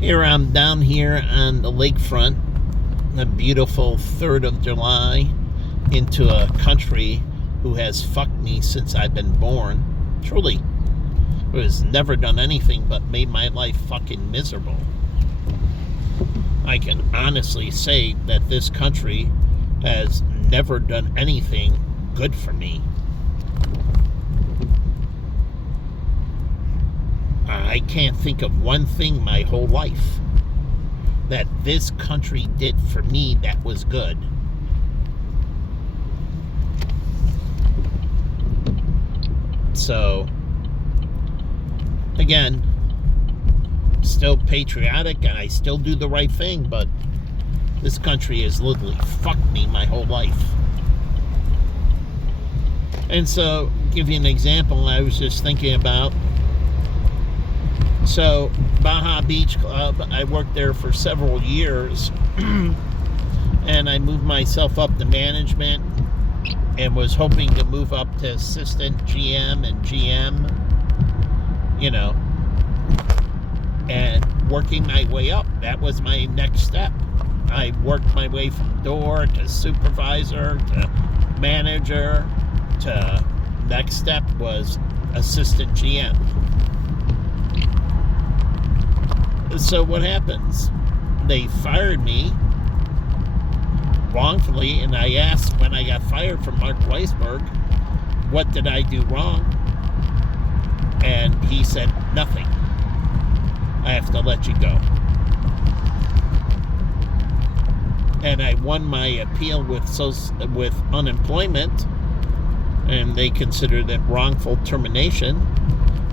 Here I'm down here on the lakefront, a beautiful 3rd of July, into a country who has fucked me since I've been born. Truly, who has never done anything but made my life fucking miserable. I can honestly say that this country has never done anything good for me. I can't think of one thing my whole life that this country did for me that was good. So, again, still patriotic and I still do the right thing, but this country has literally fucked me my whole life. And so, give you an example I was just thinking about. So, Baja Beach Club, I worked there for several years, and I moved myself up to management and was hoping to move up to assistant GM and GM, and working my way up. That was my next step. I worked my way from door to supervisor to manager to next step was assistant GM. So what happens? They fired me wrongfully, and I asked when I got fired from Mark Weisberg, what did I do wrong? And he said, nothing. I have to let you go. And I won my appeal with unemployment, and they considered it wrongful termination.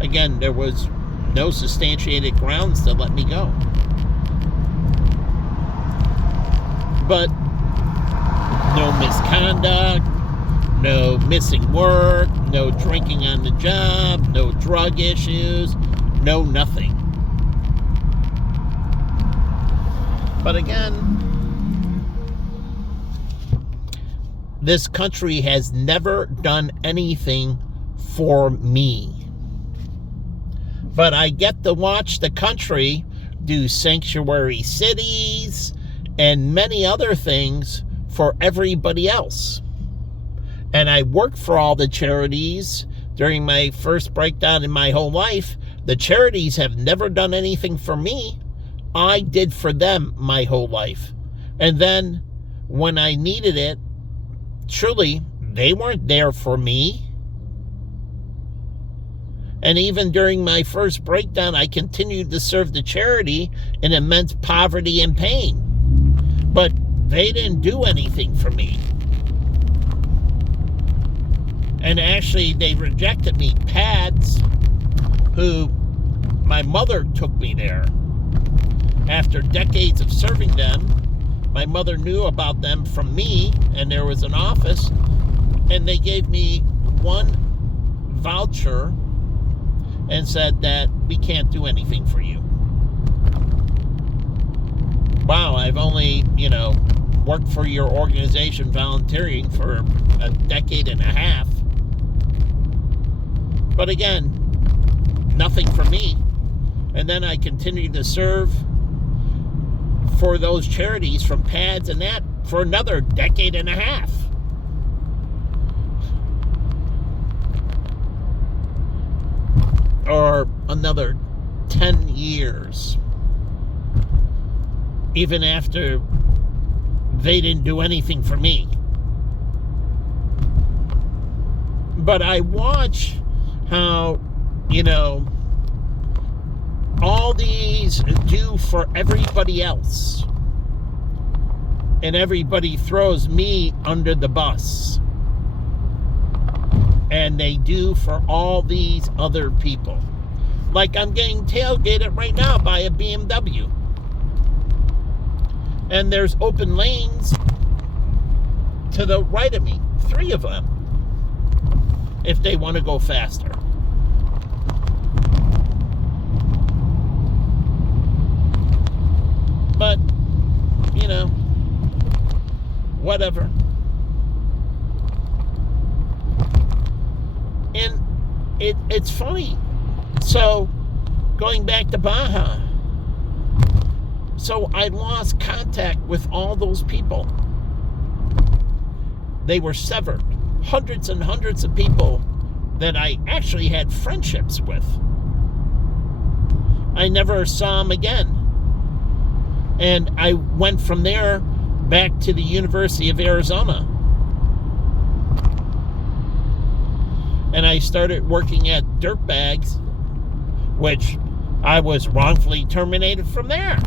Again, there was no substantiated grounds to let me go. But no misconduct, no missing work, no drinking on the job, no drug issues, no nothing. But again, this country has never done anything for me. But I get to watch the country do sanctuary cities and many other things for everybody else. And I worked for all the charities during my first breakdown in my whole life. The charities have never done anything for me. I did for them my whole life. And then when I needed it, truly, they weren't there for me. And even during my first breakdown, I continued to serve the charity in immense poverty and pain. But they didn't do anything for me. And actually, they rejected me. PADS, who my mother took me there. After decades of serving them, my mother knew about them from me, and there was an office, and they gave me one voucher and said that we can't do anything for you. Wow, I've only, worked for your organization volunteering for a decade and a half. But again, nothing for me. And then I continued to serve for those charities from PADS and that for another decade and a half. Or another 10 years. Even after they didn't do anything for me. But I watch how, all these do for everybody else. And everybody throws me under the bus. And they do for all these other people. Like I'm getting tailgated right now by a BMW. And there's open lanes to the right of me. 3 of them. If they want to go faster. But, whatever. And it's funny. So, going back to Baja, So I lost contact with all those people. They were severed. Hundreds and hundreds of people that I actually had friendships with. I never saw them again. And I went from there back to the University of Arizona. And I started working at Dirtbags, which I was wrongfully terminated from there.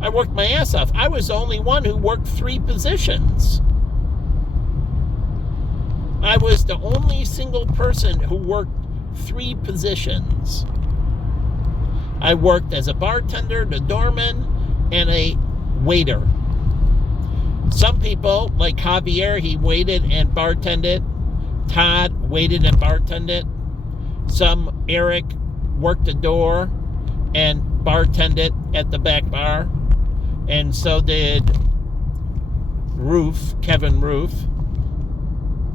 I worked my ass off. I was the only one who worked 3 positions. I was the only single person who worked 3 positions. I worked as a bartender, the doorman, and a waiter. Some people, like Javier, he waited and bartended. Todd waited and bartended. Eric worked the door and bartended at the back bar. And so did Kevin Roof.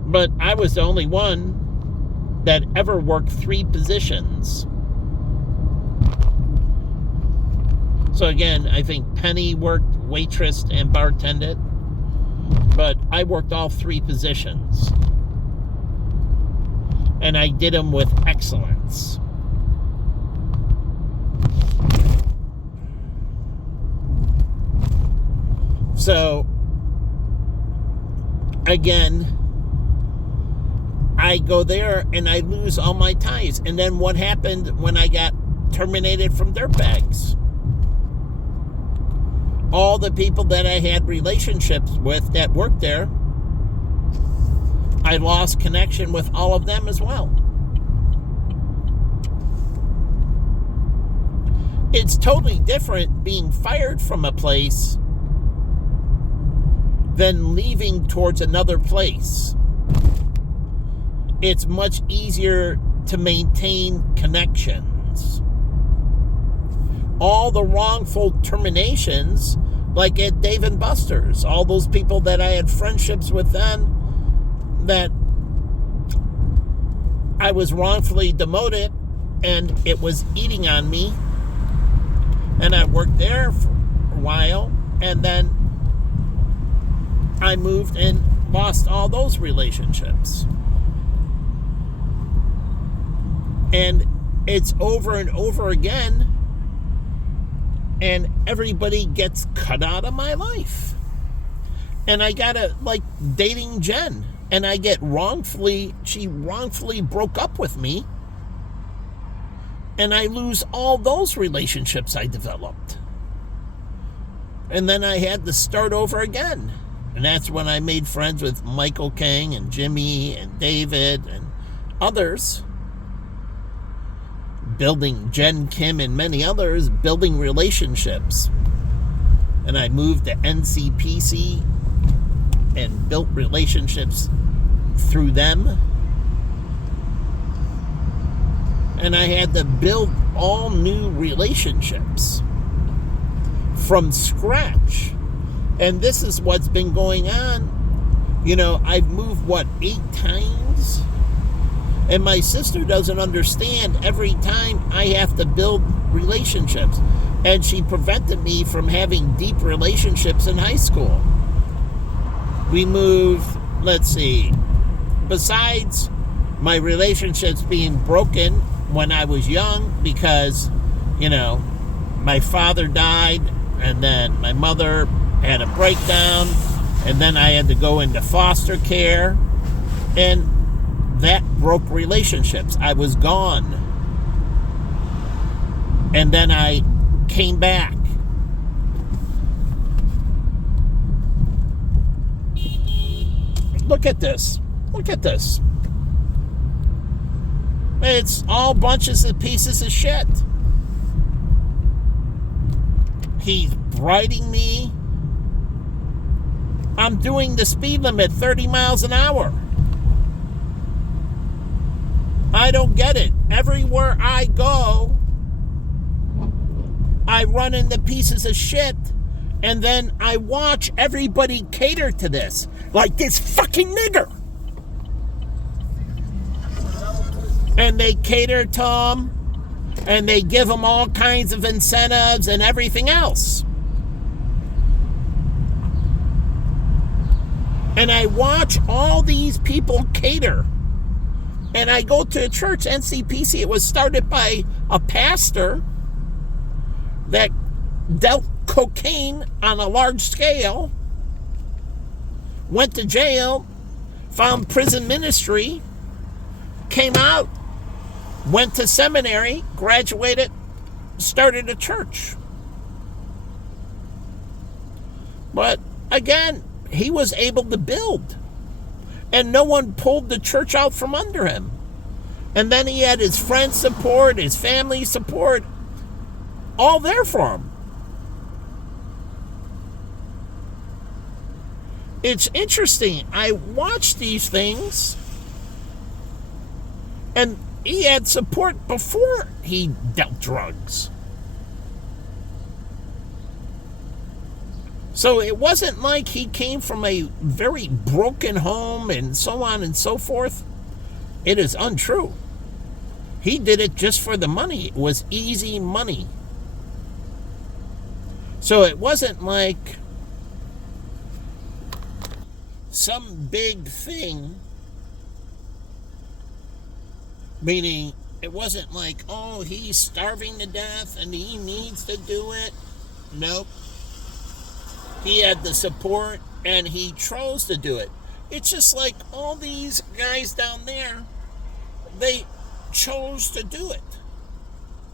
But I was the only one that ever worked 3 positions. So again, I think Penny worked waitress and bartended. But I worked all 3 positions. And I did them with excellence. So, again, I go there and I lose all my ties. And then what happened when I got terminated from Dirtbags? All the people that I had relationships with that worked there, I lost connection with all of them as well. It's totally different being fired from a place than leaving towards another place. It's much easier to maintain connections. All the wrongful terminations, like at Dave & Buster's, all those people that I had friendships with then, that I was wrongfully demoted and it was eating on me, and I worked there for a while, and then I moved and lost all those relationships. And it's over and over again, and everybody gets cut out of my life. And I gotta, like, dating Jen, and I get she wrongfully broke up with me, and I lose all those relationships I developed. And then I had to start over again. And that's when I made friends with Michael King and Jimmy and David and others. Building Jen Kim and many others, building relationships. And I moved to NCPC and built relationships through them. And I had to build all new relationships from scratch. And this is what's been going on. You know, I've moved, 8 times? And my sister doesn't understand. Every time I have to build relationships. And she prevented me from having deep relationships in high school. We moved, besides my relationships being broken when I was young because, my father died, and then my mother had a breakdown, and then I had to go into foster care, and that broke relationships. I was gone. And then I came back. Look at this. Look at this. It's all bunches of pieces of shit. He's writing me. I'm doing the speed limit 30 miles an hour. I don't get it. Everywhere I go, I run into pieces of shit, and then I watch everybody cater to this. Like this fucking nigger. And they cater to him, And they give them all kinds of incentives and everything else. And I watch all these people cater. And I go to a church, NCPC. It was started by a pastor that dealt cocaine on a large scale, went to jail, found prison ministry, came out, went to seminary, graduated, started a church. But again, he was able to build. And no one pulled the church out from under him. And then he had his friends' support, his family support, all there for him. It's interesting. I watch these things, and he had support before he dealt drugs. So it wasn't like he came from a very broken home and so on and so forth. It is untrue. He did it just for the money. It was easy money. So it wasn't like some big thing, meaning it wasn't like, oh, he's starving to death and he needs to do it. Nope. He had the support, and he chose to do it. It's just like all these guys down there, they chose to do it.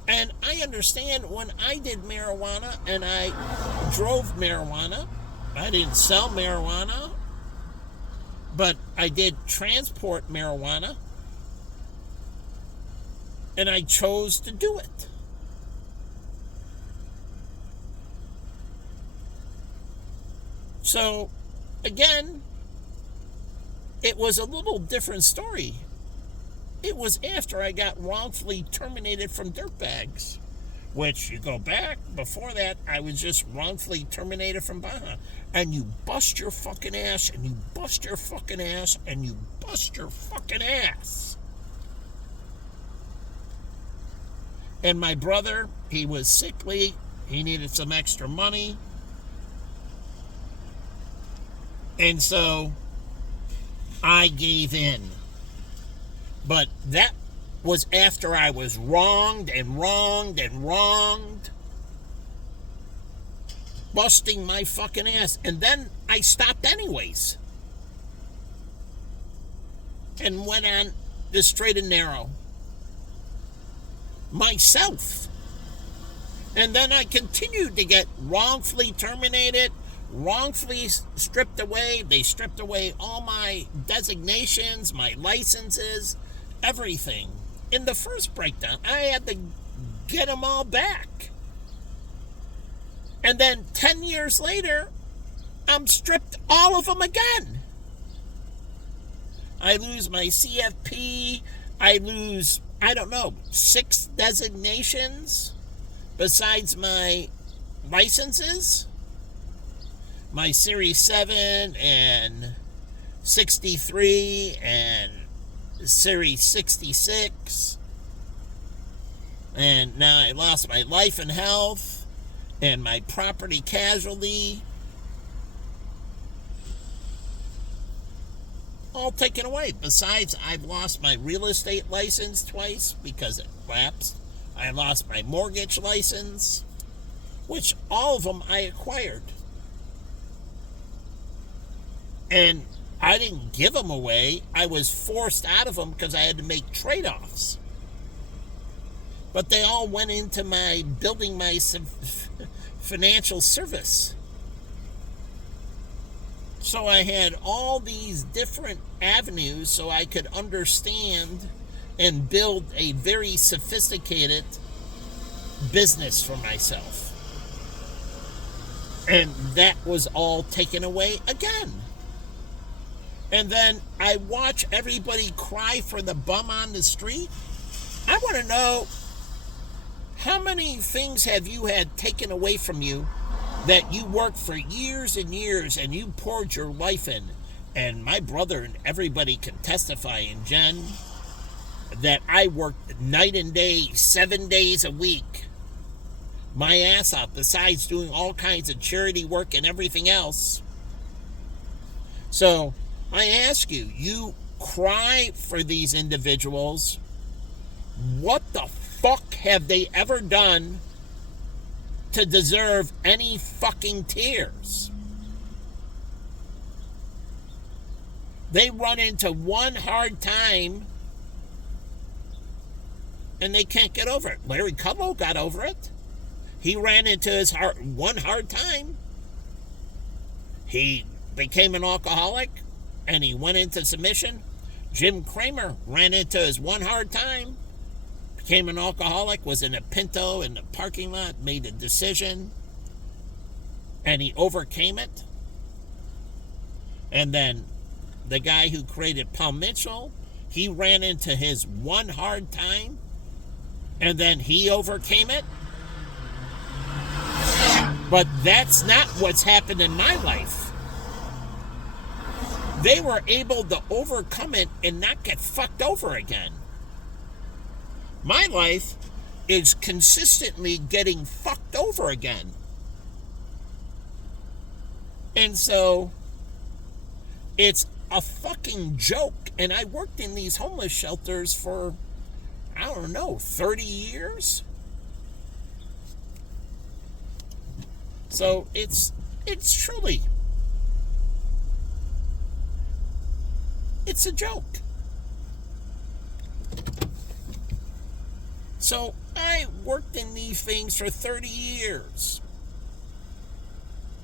And I understand when I did marijuana, and I drove marijuana, I didn't sell marijuana, but I did transport marijuana, and I chose to do it. So, again, it was a little different story. It was after I got wrongfully terminated from dirtbags, which you go back, before that, I was just wrongfully terminated from Baja. And you bust your fucking ass, and you bust your fucking ass, and you bust your fucking ass. And my brother, he was sickly, he needed some extra money. And so I gave in. But that was after I was wronged, busting my fucking ass. And then I stopped anyways. And went on the straight and narrow. Myself. And then I continued to get wrongfully terminated, wrongfully stripped away. They stripped away all my designations, my licenses, everything. In the first breakdown, I had to get them all back. And then 10 years later, I'm stripped all of them again. I lose my CFP. I lose, 6 designations besides my licenses. My Series 7 and 63 and Series 66. And now I lost my life and health and my property casualty. All taken away. Besides, I've lost my real estate license twice because it lapsed. I lost my mortgage license, which all of them I acquired. And I didn't give them away. I was forced out of them because I had to make trade-offs. But they all went into my building my financial service. So I had all these different avenues so I could understand and build a very sophisticated business for myself. And that was all taken away again. And then I watch everybody cry for the bum on the street. I want to know, how many things have you had taken away from you that you worked for years and years and you poured your life in? And my brother and everybody can testify, and Jen, that I worked night and day, 7 days a week, my ass off, besides doing all kinds of charity work and everything else. So I ask you, you cry for these individuals. What the fuck have they ever done to deserve any fucking tears? They run into one hard time and they can't get over it. Larry Kudlow got over it. He ran into his one hard time. He became an alcoholic and he went into submission. Jim Cramer ran into his one hard time, became an alcoholic, was in a Pinto in the parking lot, made a decision, and he overcame it. And then the guy who created Paul Mitchell, he ran into his one hard time, and then he overcame it. But that's not what's happened in my life. They were able to overcome it and not get fucked over again. My life is consistently getting fucked over again. And so it's a fucking joke. And I worked in these homeless shelters for, I don't know, 30 years? So it's truly, it's a joke. So I worked in these things for 30 years.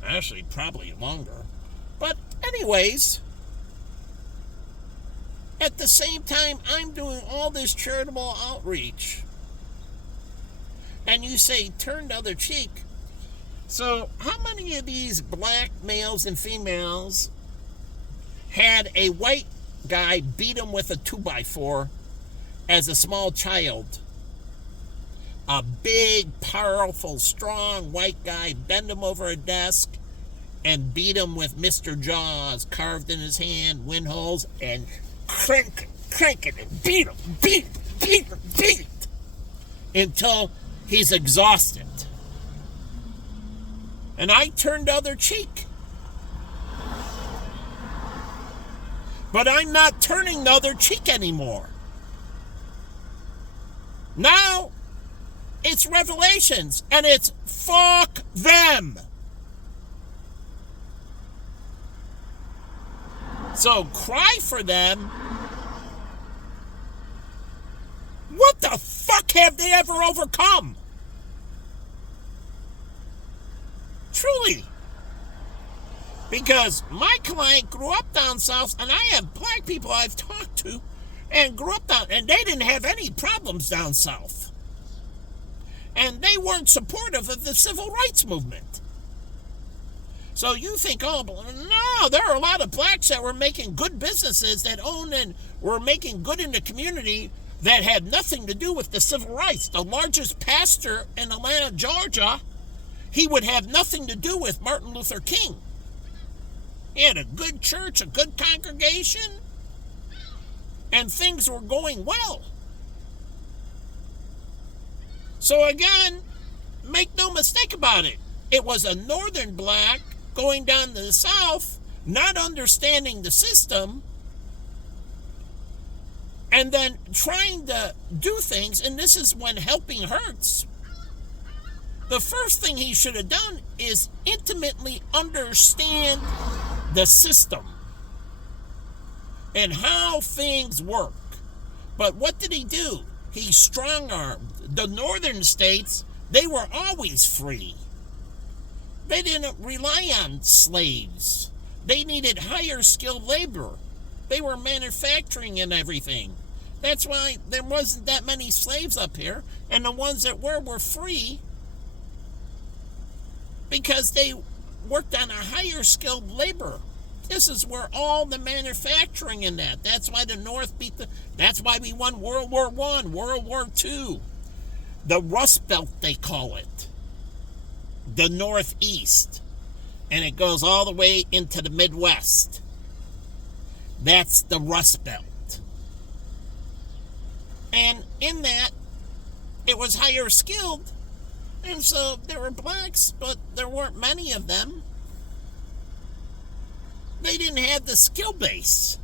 Actually, probably longer. But anyways, at the same time, I'm doing all this charitable outreach. And you say, turn the other cheek. So how many of these black males and females had a white guy beat them with a 2x4 as a small child? A big, powerful, strong white guy bend him over a desk and beat him with Mr. Jaws carved in his hand, wind holes, and crank it, and beat him, until he's exhausted. And I turned the other cheek. But I'm not turning the other cheek anymore. Now, it's Revelations, and it's fuck them. So cry for them. What the fuck have they ever overcome? Truly. Because my client grew up down south, and I have black people I've talked to and grew up down, and they didn't have any problems down south. And they weren't supportive of the civil rights movement. So you think, oh, no, there are a lot of blacks that were making good businesses that owned and were making good in the community that had nothing to do with the civil rights. The largest pastor in Atlanta, Georgia, he would have nothing to do with Martin Luther King. He had a good church, a good congregation, and things were going well. So again, make no mistake about it. It was a northern black going down to the south, not understanding the system, and then trying to do things, and this is when helping hurts. The first thing he should have done is intimately understand the system and how things work. But what did he do? He strong-armed. The northern states, they were always free. They didn't rely on slaves. They needed higher skilled labor. They were manufacturing and everything. That's why there wasn't that many slaves up here, and the ones that were free because they worked on a higher skilled labor. This is where all the manufacturing in that. That's why the North that's why we won World War I, World War II. The Rust Belt, they call it. The Northeast. And it goes all the way into the Midwest. That's the Rust Belt. And in that, it was higher skilled. And so there were blacks, but there weren't many of them. They didn't have the skill base.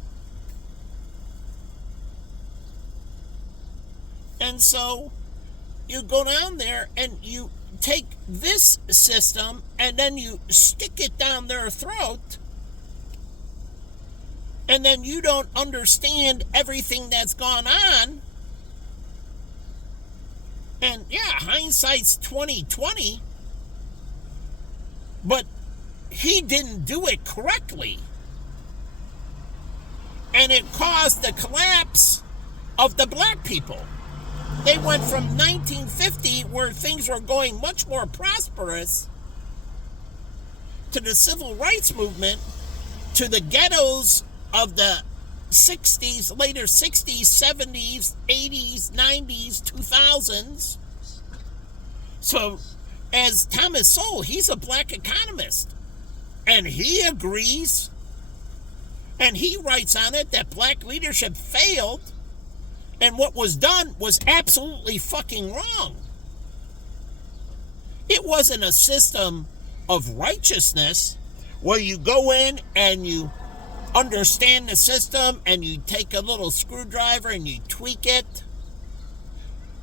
And so you go down there and you take this system and then you stick it down their throat, and then you don't understand everything that's gone on. And yeah, hindsight's 20/20, but he didn't do it correctly. And it caused the collapse of the black people. They went from 1950, where things were going much more prosperous, to the civil rights movement, to the ghettos of the 60s, later 60s, 70s, 80s, 90s, 2000s. So, as Thomas Sowell, he's a black economist, and he agrees, and he writes on it that black leadership failed, and what was done was absolutely fucking wrong. It wasn't a system of righteousness where you go in and you understand the system and you take a little screwdriver and you tweak it.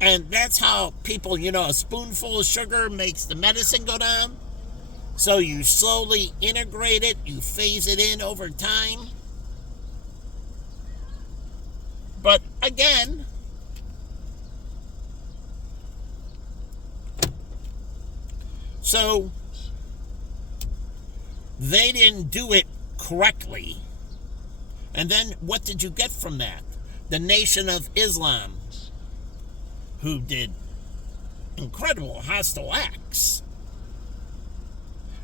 And that's how people, a spoonful of sugar makes the medicine go down. So you slowly integrate it, you phase it in over time. But again, so they didn't do it correctly. And then what did you get from that? The Nation of Islam, who did incredible hostile acts.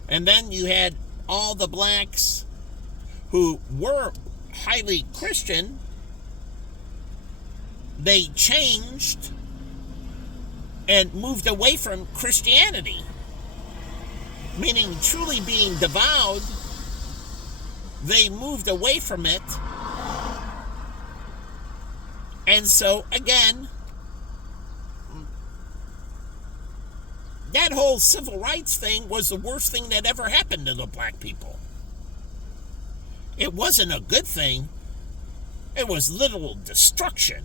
And then you had all the blacks who were highly Christian. They changed and moved away from Christianity, meaning truly being devout. They moved away from it. And so, again, that whole civil rights thing was the worst thing that ever happened to the black people. It wasn't a good thing. It was literal destruction.